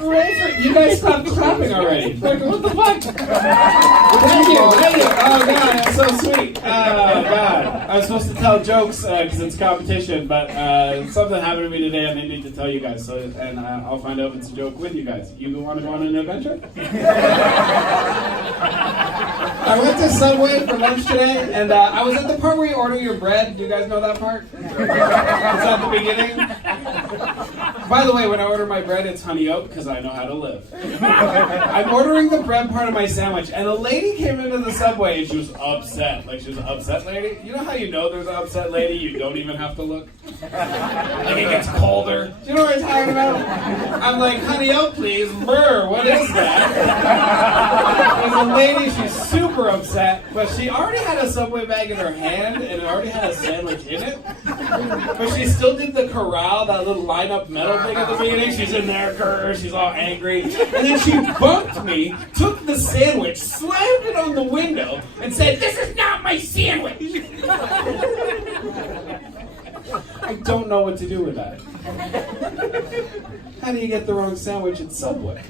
You guys stopped clapping already. What the fuck? Thank you. Oh, God, that's so sweet. Oh, God. I was supposed to tell jokes because it's competition, but something happened to me today and I need to tell you guys. And I'll find out if it's a joke with you guys. You want to go on an adventure? I went to Subway for lunch today, and I was at the part where you order your bread. Do you guys know that part? It's at the beginning. By the way, when I order my bread, it's honey oat because I know how to live. I'm ordering the bread part of my sandwich, and a lady came into the Subway, and she was upset. Like, she was an upset lady. You know how you know there's an upset lady? You don't even have to look. Like, it gets colder. Do you know what I'm talking about? I'm like, honey oat, please. Brr, what is that? There's a lady, she's super upset, but she already had a Subway bag in her hand, and it already had a sandwich in it. But she still did the corral, that little line-up metal thing at the beginning. She's in there, she's all angry. And then she bumped me, took the sandwich, slammed it on the window, and said, "This is not my sandwich!" I don't know what to do with that. How do you get the wrong sandwich at Subway?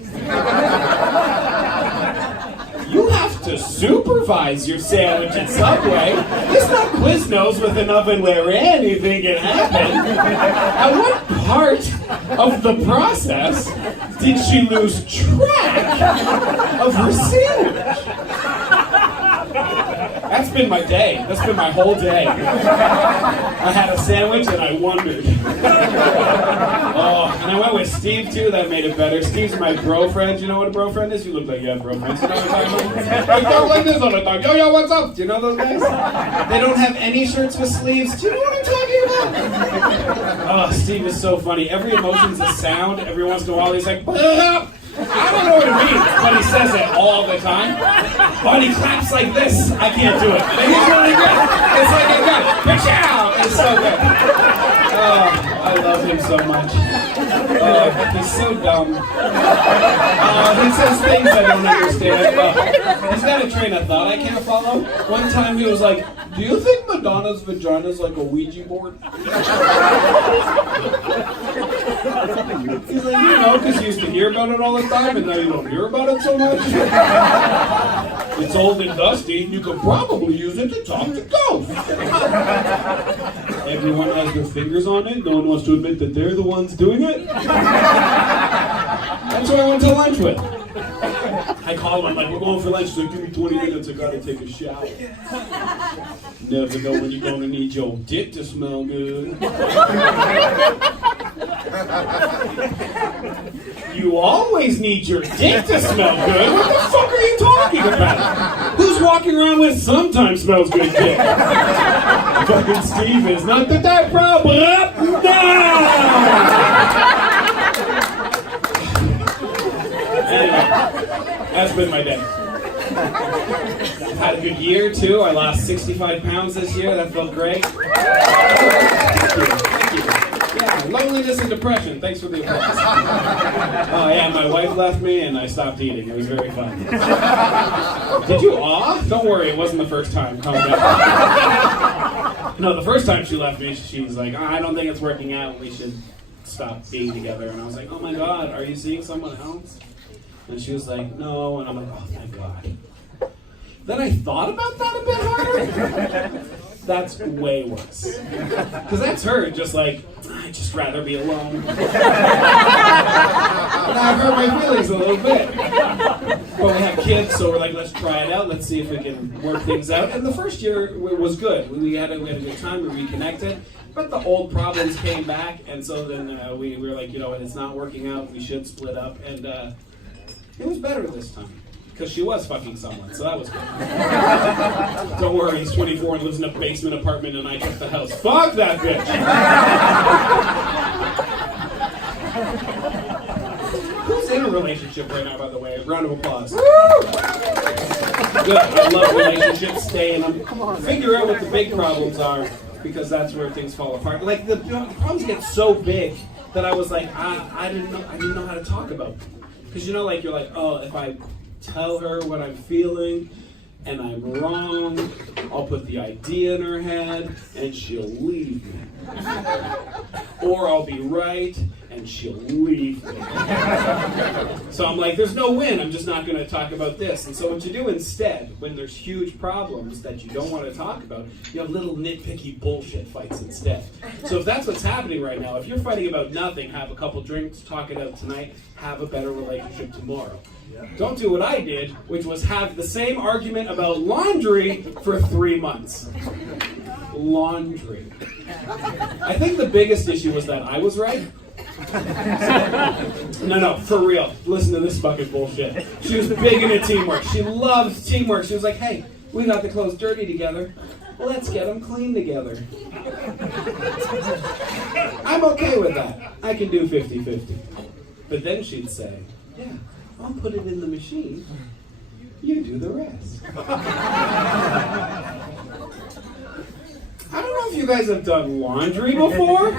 You have to supervise your sandwich at Subway. It's not Quiznos with an oven where anything can happen. At what part of the process did she lose track of her sandwich? That's been my day. That's been my whole day. I had a sandwich and I wondered. Oh, and I went with Steve too. That made it better. Steve's my bro friend. You know what a bro friend is? You look like you have bro friends. You know what I'm talking about? They don't like this all the time. Yo, what's up? Do you know those guys? They don't have any shirts with sleeves. Do you know what I'm talking about? Oh, Steve is so funny. Every emotion's a sound. Every once in a while he's like, "Bah!" I don't know what it means, but he says it all the time. But he claps like this. I can't do it. And he's really good. It's like a gun. Pachow! It's so good. Oh, I love him so much. Oh, he's so dumb. He says things I don't understand. He's got a train of thought I can't follow. One time he was like, "Do you think Madonna's vagina is like a Ouija board?" He's like, "You know, because you used to hear about it all the time, and now you don't hear about it so much. It's old and dusty, and you could probably use it to talk to ghosts. Everyone has their fingers on it. No one wants to admit that they're the ones doing it." That's who I went to lunch with. I called him, I'm like, "We're going for lunch, so give me 20 minutes, I gotta take a shower." Never know when you're gonna need your dick to smell good. You always need your dick to smell good? What the fuck are you talking about? Who's walking around with sometimes smells good dick? Fucking Steve is not that problem. No! Anyway, that's been my day. I've had a good year too. I lost 65 pounds this year. That felt great. Thank you. Yeah, loneliness and depression. Thanks for the applause. Oh yeah, my wife left me and I stopped eating. It was very fun. Did you awe? Don't worry, it wasn't the first time. Calm down. No, the first time she left me, she was like, "I don't think it's working out. We should stop being together." And I was like, "Oh my God, are you seeing someone else?" And she was like, "No," and I'm like, "Oh, thank God." Then I thought about that a bit harder. That's way worse. Because that's her, just like, "I'd just rather be alone." And I've hurt my feelings a little bit. But we have kids, so we're like, let's try it out. Let's see if we can work things out. And the first year was good. We had a good time. We reconnected. But the old problems came back. And so then we were like, you know what, it's not working out. We should split up. And it was better this time. Because she was fucking someone, so that was good. Don't worry, he's 24 and lives in a basement apartment and I took the house. Fuck that bitch! Who's in a relationship right now, by the way? A round of applause. Woo! Good, I love relationships, stay in them. Figure out what the big problems are, because that's where things fall apart. Like, the problems get so big that I was like, I didn't know how to talk about them. Because you know, like, you're like, oh, if I tell her what I'm feeling and I'm wrong, I'll put the idea in her head and she'll leave me. Or I'll be right and she'll leave me. So I'm like, there's no win, I'm just not going to talk about this. And so what you do instead, when there's huge problems that you don't want to talk about, you have little nitpicky bullshit fights instead. So if that's what's happening right now, if you're fighting about nothing, have a couple drinks, talk it out tonight, have a better relationship tomorrow. Don't do what I did, which was have the same argument about laundry for 3 months. Laundry. I think the biggest issue was that I was right. No, for real. Listen to this fucking bullshit. She was big into teamwork. She loves teamwork. She was like, hey, we got the clothes dirty together. Let's get them clean together. I'm okay with that. I can do 50-50. But then she'd say, yeah, I'll put it in the machine. You do the rest. I don't know if you guys have done laundry before.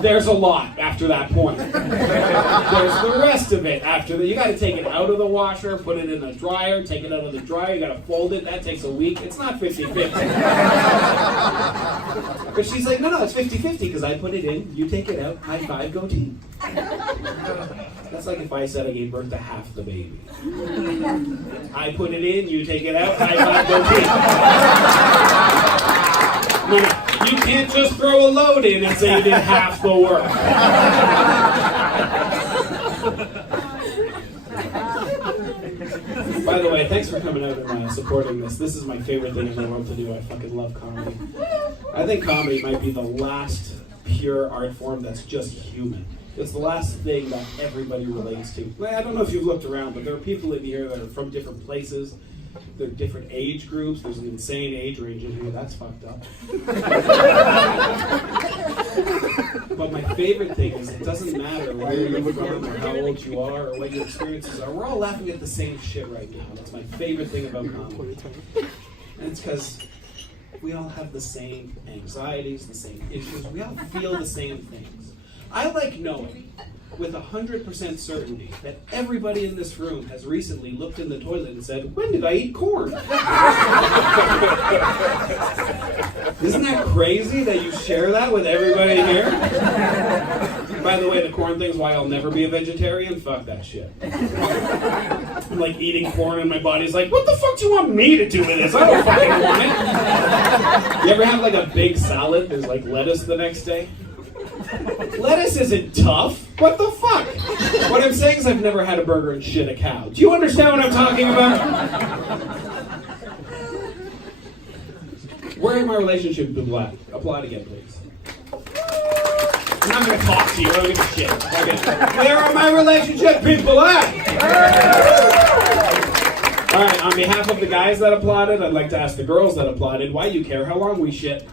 There's a lot after that point. There's the rest of it after that. You got to take it out of the washer, put it in the dryer, take it out of the dryer, you got to fold it. That takes a week. It's not 50-50. But she's like, no, it's 50-50 because I put it in, you take it out, high five, go team. That's like if I said I gave birth to half the baby. I put it in, you take it out, high five, go team. No, you can't just throw a load in and say you did half the work. By the way, thanks for coming out and supporting this. This is my favorite thing in the world to do. I fucking love comedy. I think comedy might be the last pure art form that's just human. It's the last thing that everybody relates to. I don't know if you've looked around, but there are people in here that are from different places. There are different age groups. There's an insane age range in here. That's fucked up. But my favorite thing is it doesn't matter where you're from or how old you are or what your experiences are. We're all laughing at the same shit right now. That's my favorite thing about comedy. And it's because we all have the same anxieties, the same issues. We all feel the same things. I like knowing with 100% certainty that everybody in this room has recently looked in the toilet and said, when did I eat corn? Isn't that crazy that you share that with everybody here? By the way, the corn thing's why I'll never be a vegetarian. Fuck that shit. I'm like eating corn and my body's like, what the fuck do you want me to do with this? I don't fucking want it. You ever have like a big salad, there's like lettuce the next day? Lettuce isn't tough. What the fuck? What I'm saying is I've never had a burger and shit a cow. Do you understand what I'm talking about? Where in my relationship with black? Applaud again, please. I'm not going to talk to you. I don't give a shit. Okay. Where are my relationship people at? All right, on behalf of the guys that applauded, I'd like to ask the girls that applauded, why you care how long we shit?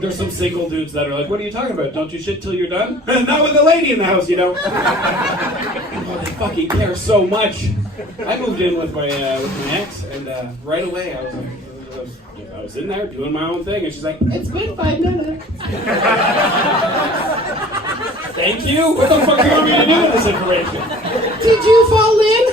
There's some single dudes that are like, what are you talking about? Don't you shit till you're done? Not with a lady in the house, you know. Oh, they fucking care so much. I moved in with my ex, and right away I was in there doing my own thing, and she's like, it's been 5 minutes. Thank you. What the fuck do you want me to do with this information? Did you fall in?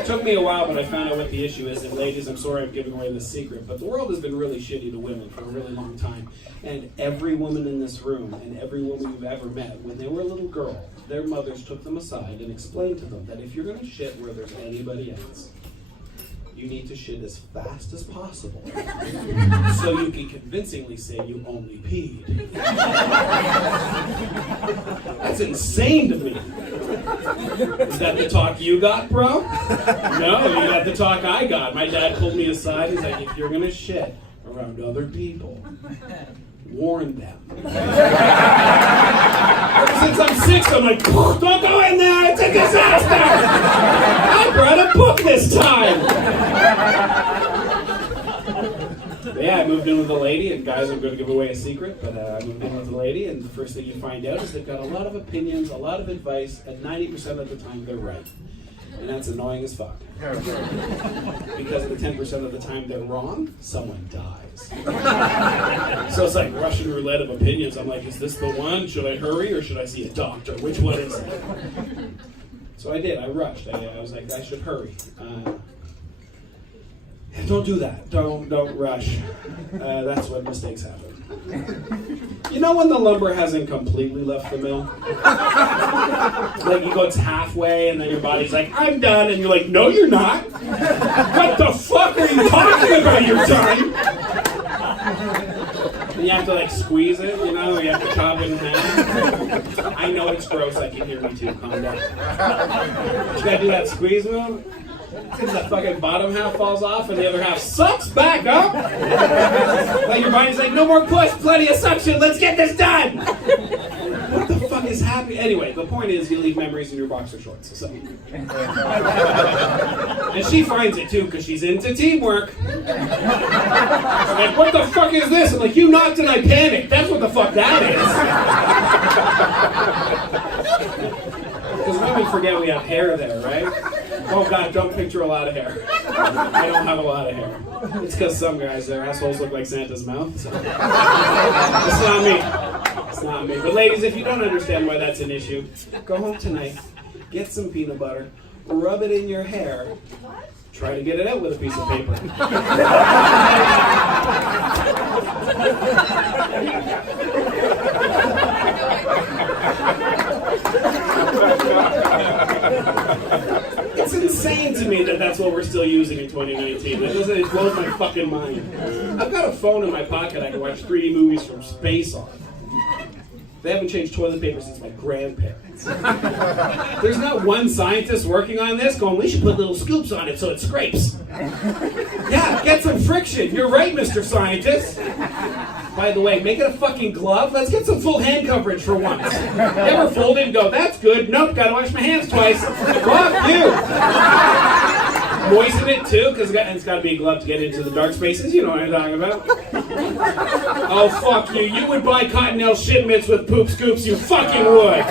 It took me a while, but I found out what the issue is. And ladies, I'm sorry I'm giving away the secret, but the world has been really shitty to women for a really long time. And every woman in this room and every woman you've ever met, when they were a little girl, their mothers took them aside and explained to them that if you're going to shit where there's anybody else, you need to shit as fast as possible so you can convincingly say you only peed. That's insane to me. Is that the talk you got, bro? No, you got the talk I got. My dad pulled me aside. He's like, if you're going to shit around other people, warn them. Since I'm 6, I'm like, don't go in there, it's a disaster! I brought a book this time! But yeah, I moved in with a lady, and guys, I'm going to give away a secret, but I moved in with a lady, and the first thing you find out is they've got a lot of opinions, a lot of advice, and 90% of the time they're right. And that's annoying as fuck. Because the 10% of the time they're wrong, someone dies. So it's like Russian roulette of opinions. I'm like, is this the one? Should I hurry or should I see a doctor? Which one is it? So I did. I rushed. I was like, I should hurry. Don't do that. Don't rush. That's when mistakes happen. You know when the lumber hasn't completely left the mill? Like you go, it's halfway, and then your body's like, I'm done, and you're like, no, you're not. What the fuck are you talking about? You're done. And you have to like squeeze it, you know? You have to chop it in half. I know it's gross. I can hear me too. Calm down. You gotta do that squeeze move. Since the fucking bottom half falls off and the other half sucks back up. Like your body's like, no more push, plenty of suction, let's get this done. What the fuck is happening? Anyway, the point is you leave memories in your boxer shorts. So. And she finds it too because she's into teamwork. Like, what the fuck is this? I'm like, you knocked and I panicked. That's what the fuck that is. Because women forget we have hair there, right? Oh God, don't picture a lot of hair. I don't have a lot of hair. It's because some guys, their assholes look like Santa's mouth. So. It's not me. It's not me. But ladies, if you don't understand why that's an issue, go home tonight, get some peanut butter, rub it in your hair, try to get it out with a piece of paper. It's insane to me that that's what we're still using in 2019. It blows my fucking mind. I've got a phone in my pocket I can watch 3D movies from space on. They haven't changed toilet paper since my grandparents. There's not one scientist working on this going, we should put little scoops on it so it scrapes. Yeah, get some friction. You're right, Mr. Scientist. By the way, make it a fucking glove. Let's get some full hand coverage for once. You ever fold it and go, that's good. Nope, gotta wash my hands twice. Fuck you. Moisten it too, because it's got to be a glove to get into the dark spaces. You know what I'm talking about. Oh, fuck you. You would buy Cottonelle shit mitts with poop scoops. You fucking would.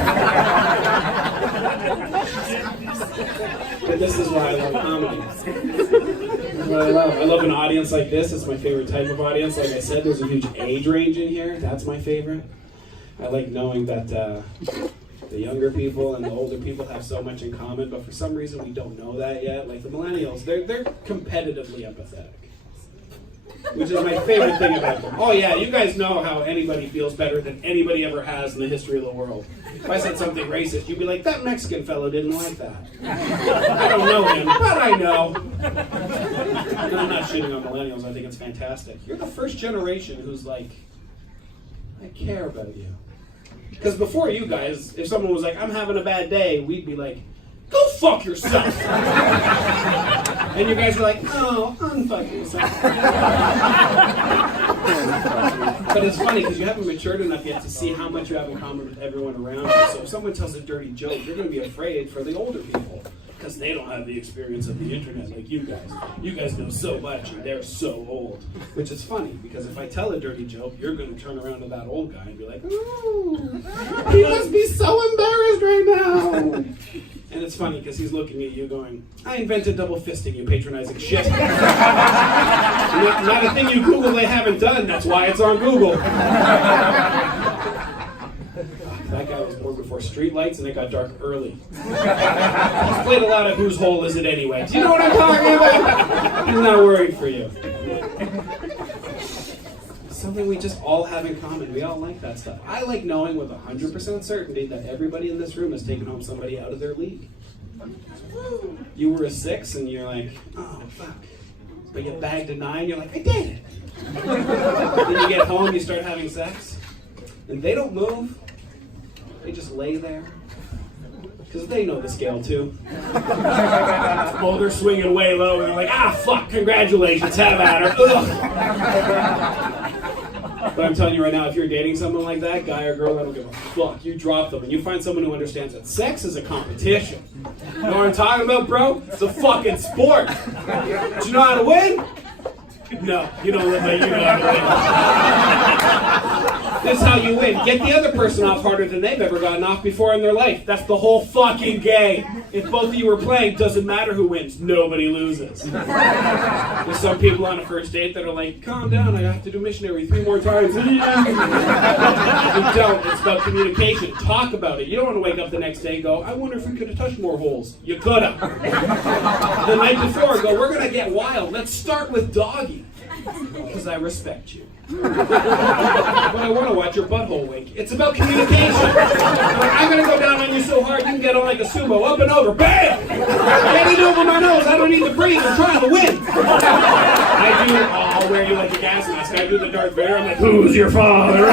But this is why I love comedy. This is what I love. I love an audience like this. It's my favorite type of audience. Like I said, there's a huge age range in here. That's my favorite. I like knowing that the younger people and the older people have so much in common, but for some reason we don't know that yet. Like the millennials, they're competitively empathetic, which is my favorite thing about them. Oh yeah, you guys know how anybody feels better than anybody ever has in the history of the world. If I said something racist, you'd be like, that Mexican fellow didn't like that. I don't know him, but I know. And I'm not shitting on millennials, I think it's fantastic. You're the first generation who's like, I care about you. Because before you guys, if someone was like, I'm having a bad day, we'd be like, go fuck yourself. And you guys are like, oh, unfuck yourself. But it's funny because you haven't matured enough yet to see how much you have in common with everyone around you. So if someone tells a dirty joke, you're going to be afraid for the older people. Because they don't have the experience of the internet like you guys. You guys know so much and they're so old. Which is funny, because if I tell a dirty joke, you're going to turn around to that old guy and be like, oh, he must be so embarrassed right now. And it's funny, because he's looking at you going, I invented double fisting, you patronizing shit. not a thing you Google they haven't done, that's why it's on Google. That guy was born before streetlights and it got dark early. He's played a lot of Whose Hole Is It Anyway? Do you know what I'm talking about? I'm not worried for you. Something we just all have in common. We all like that stuff. I like knowing with 100% certainty that everybody in this room has taken home somebody out of their league. You were a 6 and you're like, oh, fuck. But you bagged a 9, you're like, I did it. Then you get home, you start having sex, and they don't move. They just lay there. Because they know the scale too. Oh, they're swinging way low and they're like, ah, fuck, congratulations, have at her. Ugh. But I'm telling you right now, if you're dating someone like that, guy or girl, I don't give a fuck. You drop them and you find someone who understands that sex is a competition. You know what I'm talking about, bro? It's a fucking sport. Do you know how to win? No, you don't live like you know how to win. This is how you win. Get the other person off harder than they've ever gotten off before in their life. That's the whole fucking game. If both of you were playing, doesn't matter who wins. Nobody loses. There's some people on a first date that are like, calm down, I have to do missionary 3 more times. You don't. It's about communication. Talk about it. You don't want to wake up the next day and go, I wonder if we could have touched more holes. You could have. The night before, go, we're going to get wild. Let's start with doggy. Because I respect you. But I want to watch your butthole wink. It's about communication. I'm going to go down on you so hard you can get on like a sumo. Up and over. Bam! Get it over my nose. I don't need to breathe. I'm trying to win. I'll wear you like a gas mask. I do the Darth Vader. I'm like, who's your father?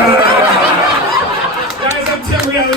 Guys, I'm Tim Riel.